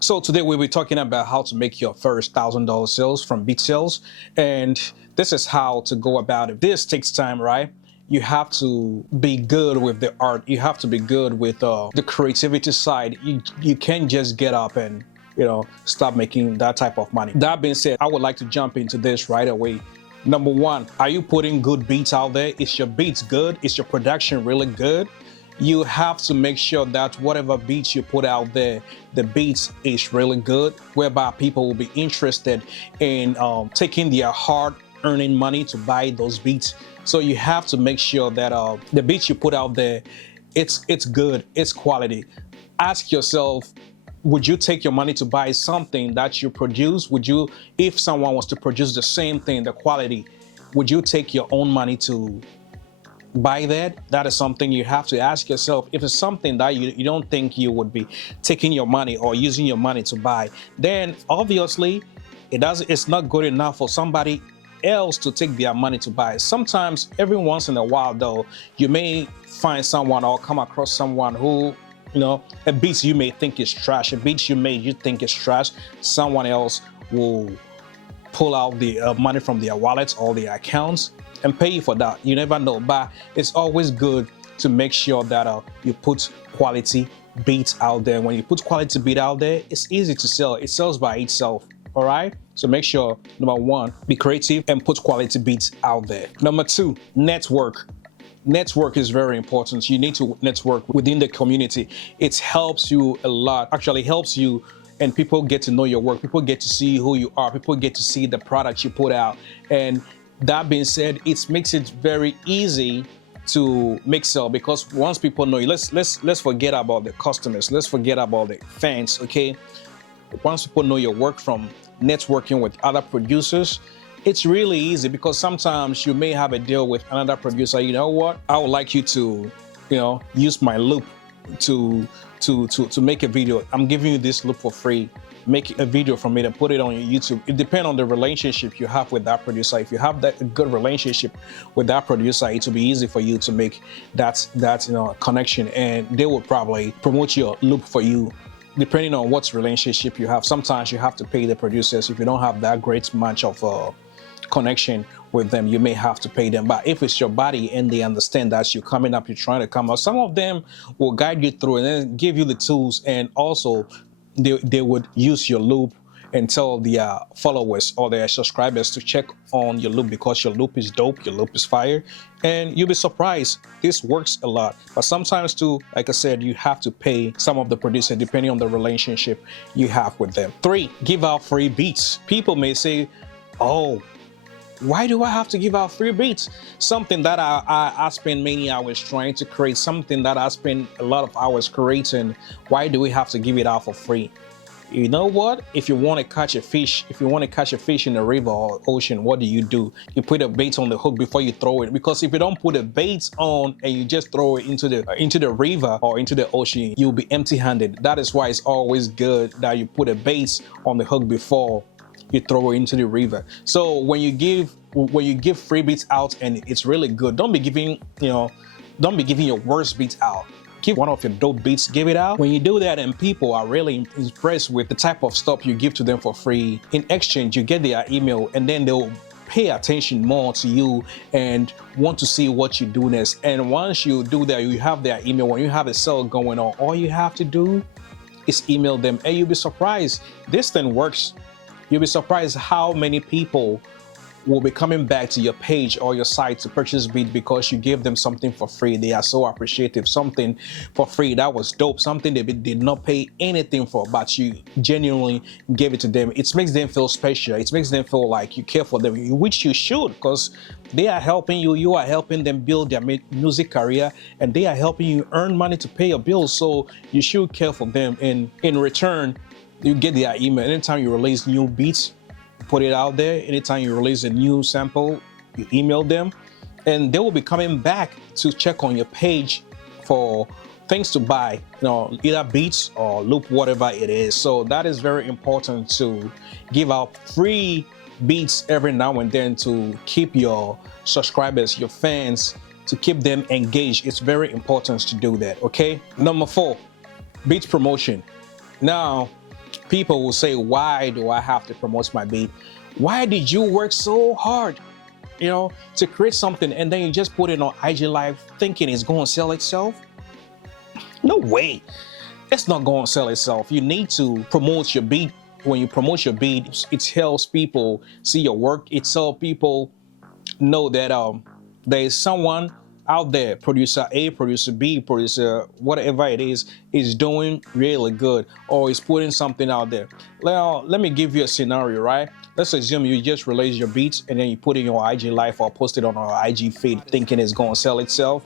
So today we'll be talking about how to make your first $1,000 sales from beat sales, and this is how to go about it. This takes time, right? You have to be good with the art. You have to be good with the creativity side. You can't just get up and start making that type of money. That being said, I would like to jump into this right away. Number one, are you putting good beats out there? Is your beats good? Is your production really good? You have to make sure that whatever beats you put out there, the beats is really good, whereby people will be interested in taking their hard earning money to buy those beats. So you have to make sure that the beats you put out there, it's good, it's quality. Ask yourself, would you take your money to buy something that you produce? Would you, if someone was to produce the same thing, the quality, would you take your own money to buy that? That is something you have to ask yourself. If it's something that you don't think you would be taking your money or using your money to buy, then obviously it's not good enough for somebody else to take their money to buy. Sometimes, every once in a while though, you may find someone or come across someone who, a beat you may think is trash, a beat you think is trash, someone else will pull out the money from their wallets or their accounts and pay you for that. You never know, but it's always good to make sure that you put quality beats out there. When you put quality beat out there, it's easy to sell. It sells by itself. All right. So make sure, number one, be creative and put quality beats out there. Number two, network. Network is very important. You need to network within the community. It helps you a lot. Actually helps you, and people get to know your work. People get to see who you are. People get to see the product you put out. And that being said, it makes it very easy to make sell, because once people know you, let's forget about the customers. Let's forget about the fans. Okay. Once people know your work from networking with other producers, it's really easy, because sometimes you may have a deal with another producer. You know what? I would like you to, use my loop to make a video. I'm giving you this loop for free. Make a video from it and put it on your YouTube. It depends on the relationship you have with that producer. If you have that good relationship with that producer, it will be easy for you to make that connection, and they will probably promote your loop for you. Depending on what relationship you have, sometimes you have to pay the producers. If you don't have that great match of connection with them, you may have to pay them. But if it's your buddy and they understand that you're coming up, you're trying to come out, some of them will guide you through and then give you the tools, and also they would use your loop and tell their followers or their subscribers to check on your loop, because your loop is dope, your loop is fire, and you'll be surprised. This works a lot. But sometimes too, like I said, you have to pay some of the producers depending on the relationship you have with them. 3, give out free beats. People may say, oh, why do I have to give out free beats? Something that I spend many hours trying to create, something that I spend a lot of hours creating. Why do we have to give it out for free? You know what? If you want to catch a fish, in a river or ocean, what do? You put a bait on the hook before you throw it. Because if you don't put a bait on and you just throw it into the river or into the ocean, you'll be empty-handed. That is why it's always good that you put a bait on the hook before you throw it into the river. So when you give free beats out and it's really good, don't be giving your worst beats out. Give one of your dope beats, give it out. When you do that and people are really impressed with the type of stuff you give to them for free, in exchange you get their email, and then they'll pay attention more to you and want to see what you do next. And once you do that, you have their email. When you have a sale going on, all you have to do is email them, and you'll be surprised. This thing works. You'll be surprised how many people will be coming back to your page or your site to purchase beat because you gave them something for free. They are so appreciative. Something for free that was dope, something they did not pay anything for, but you genuinely gave it to them. It makes them feel special. It makes them feel like you care for them, which you should, because they are helping you. You are helping them build their music career, and they are helping you earn money to pay your bills. So you should care for them, and in return, you get their email. Anytime you release new beats, put it out there. Anytime you release a new sample, you email them, and they will be coming back to check on your page for things to buy, either beats or loop, whatever it is. So that is very important, to give out free beats every now and then to keep your subscribers, your fans, to keep them engaged. It's very important to do that. Okay. Number 4, beat promotion. Now, People will say, why do I have to promote my beat? Why did you work so hard, to create something and then you just put it on IG Live thinking it's going to sell itself? No way. It's not going to sell itself. You need to promote your beat. When you promote your beat, it helps people see your work. It helps people know that there is someone out there, producer A, producer B, producer whatever it is doing really good or is putting something out there. Now, let me give you a scenario, right? Let's assume you just release your beats and then you put it in your IG Live or post it on our IG feed thinking it's going to sell itself.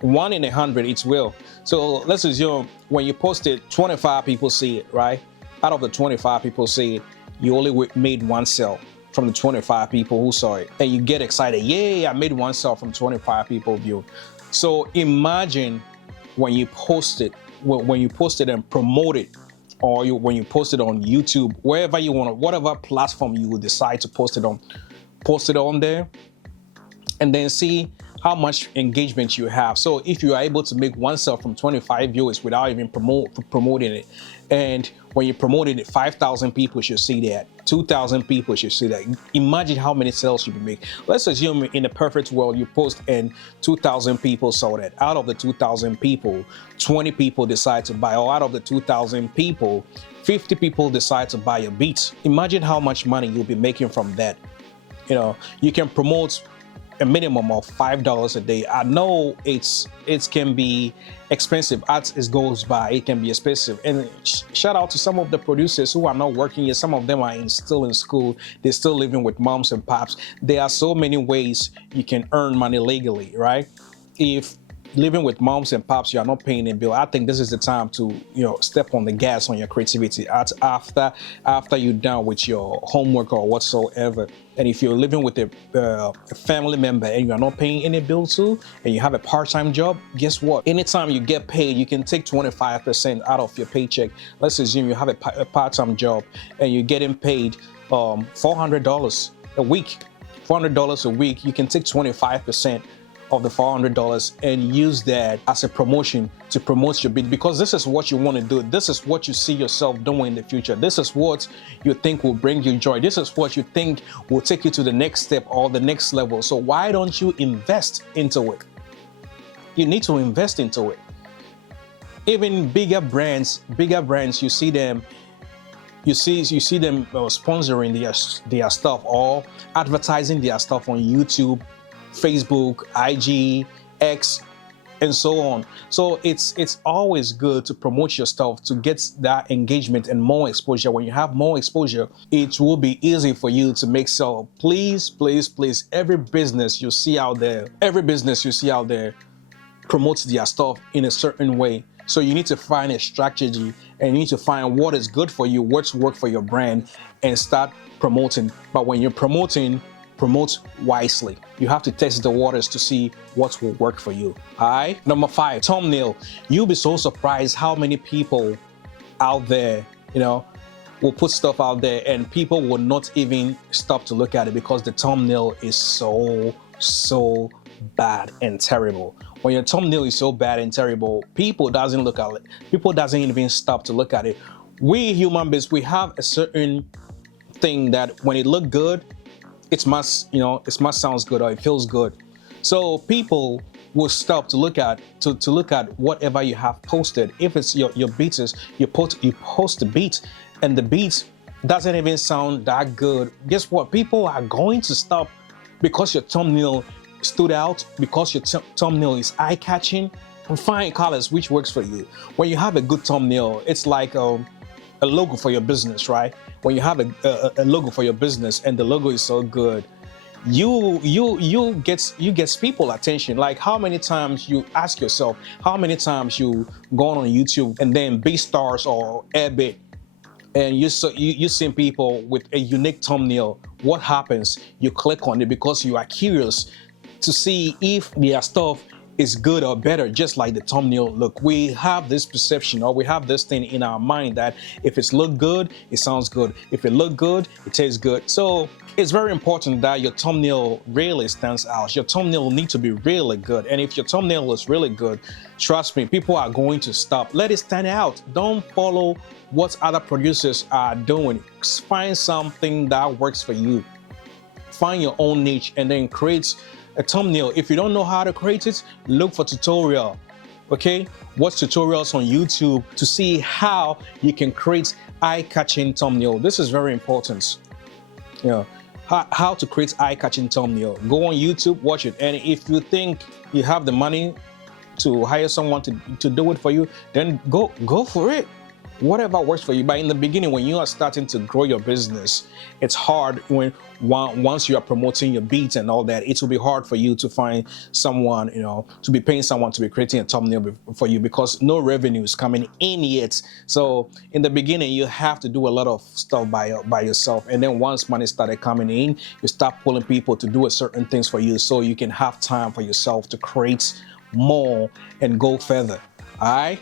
1 in 100, it will. So let's assume when you post it, 25 people see it, right? Out of the 25 people see it, you only made one sale from the 25 people who saw it, and you get excited. Yay, I made one sale from 25 people view. So imagine when you post it, and promote it, or when you post it on YouTube, wherever you want, whatever platform you will decide to post it on there, and then see how much engagement you have. So if you are able to make one sale from 25 viewers without even promoting it, and when you promoted it, 5,000 people should see that, 2,000 people should see that. Imagine how many sales you can make. Let's assume in a perfect world you post and 2,000 people saw that. Out of the 2,000 people, 20 people decide to buy, or out of the 2,000 people, 50 people decide to buy your beats. Imagine how much money you'll be making from that. You can promote a minimum of $5 a day. I know it can be expensive as it goes by. It can be expensive. And shout out to some of the producers who are not working yet. Some of them are still in school. They're still living with moms and pops. There are so many ways you can earn money legally, right? If living with moms and pops, you are not paying a bill, I think this is the time to step on the gas on your creativity after you're done with your homework or whatsoever. And if you're living with a family member and you are not paying any bill too, and you have a part-time job, guess what? Anytime you get paid, you can take 25% out of your paycheck. Let's assume you have a part-time job and you're getting paid $400 a week. $400 a week, you can take 25% of the $400 and use that as a promotion to promote your beat, because this is what you want to do. This is what you see yourself doing in the future. This is what you think will bring you joy. This is what you think will take you to the next step or the next level. So why don't you invest into it? You need to invest into it. Even bigger brands, you see them sponsoring their stuff or advertising their stuff on YouTube, Facebook, IG, X, and so on. So it's always good to promote your stuff to get that engagement and more exposure. When you have more exposure, it will be easy for you to make sale. Please, please, please, every business you see out there promotes their stuff in a certain way. So you need to find a strategy and you need to find what is good for you, what's work for your brand, and start promoting. But when you're promote wisely. You have to test the waters to see what will work for you. All right. Number 5, thumbnail. You'll be so surprised how many people out there, will put stuff out there and people will not even stop to look at it because the thumbnail is so bad and terrible. When your thumbnail is so bad and terrible, people doesn't look at it. People doesn't even stop to look at it. We human beings, we have a certain thing that when it look good, it must sounds good or it feels good. So people will stop to look at whatever you have posted. If it's your beats, you post the beat and the beat doesn't even sound that good. Guess what? People are going to stop because your thumbnail stood out, because your thumbnail is eye-catching. Find colors which works for you. When you have a good thumbnail, it's like a logo for your business, right? When you have a logo for your business and the logo is so good, you get people attention. Like how many times you ask yourself, how many times you go on YouTube and then BeatStars or Airbit and you see people with a unique thumbnail. What happens? You click on it because you are curious to see if their stuff is good or better, just like the thumbnail look. We have this perception, or we have this thing in our mind that if it's look good, it sounds good. If it look good, it tastes good. So it's very important that your thumbnail really stands out. Your thumbnail needs to be really good. And if your thumbnail is really good, trust me, people are going to stop. Let it stand out. Don't follow what other producers are doing. Find something that works for you. Find your own niche and then create a thumbnail. If you don't know how to create it, look for tutorial. Okay, watch tutorials on YouTube to see how you can create eye-catching thumbnail. This is very important. Yeah, how to create eye-catching thumbnail. Go on YouTube, watch it, and if you think you have the money to hire someone to do it for you, then go for it. Whatever works for you. But in the beginning, when you are starting to grow your business, it's hard once you are promoting your beats and all that. It will be hard for you to find someone, to be paying someone to be creating a thumbnail for you, because no revenue is coming in yet. So in the beginning, you have to do a lot of stuff by yourself, and then once money started coming in, you start pulling people to do certain things for you, so you can have time for yourself to create more and go further. All right.